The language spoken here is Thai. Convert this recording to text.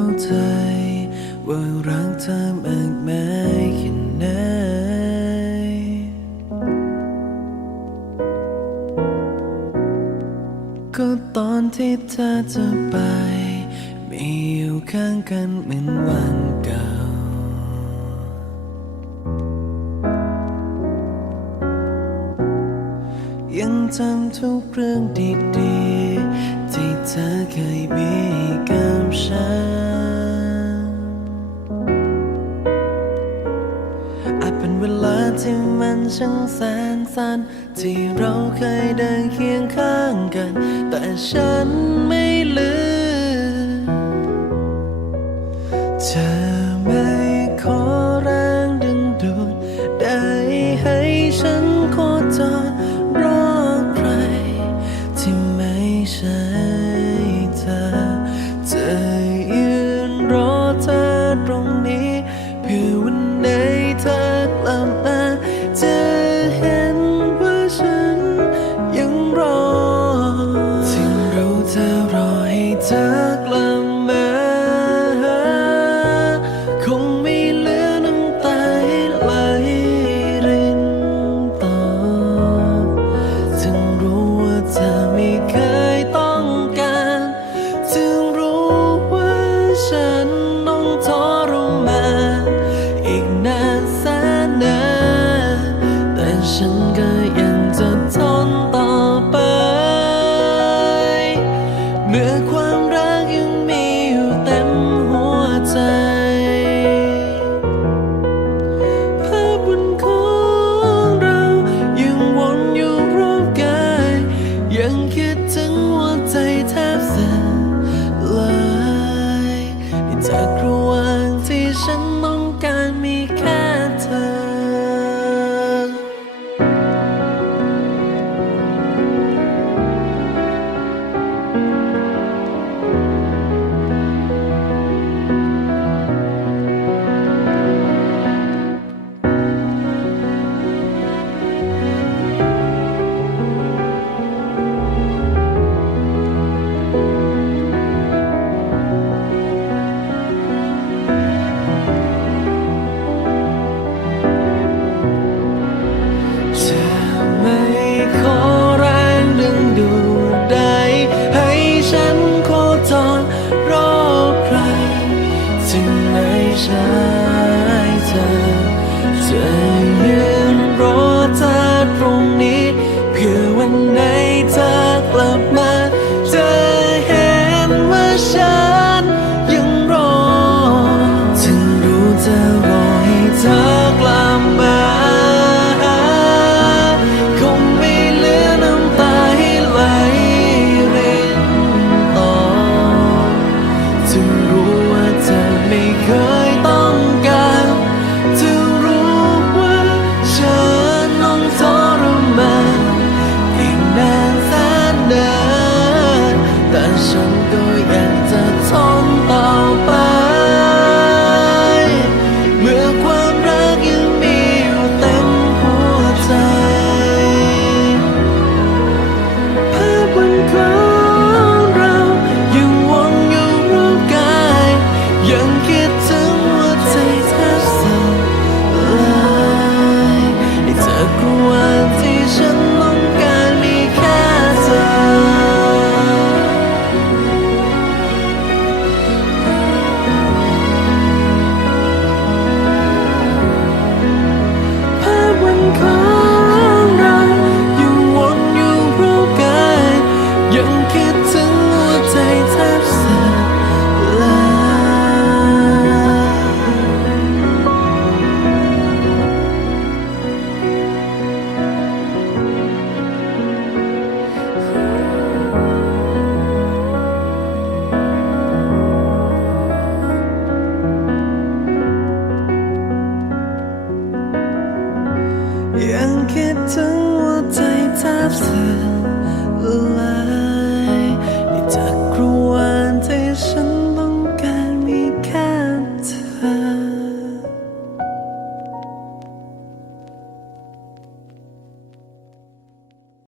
าใจ ว่ารักเธอมากมายแค่ไหนก็ตอนที่เธอจะไป มีอยู่ข้างกันเหมือนวันเก่า ยังจำทุกเรื่องดีๆ ที่เธอเคยมีกับฉัน อาจเป็นเวลาที่มันช่างแสนสั้นที่เราเคยเดินเคียงข้างกัน แต่ฉัน รอให้เธอ 月光 ยังคิดถึงว่าใจแทบสั่น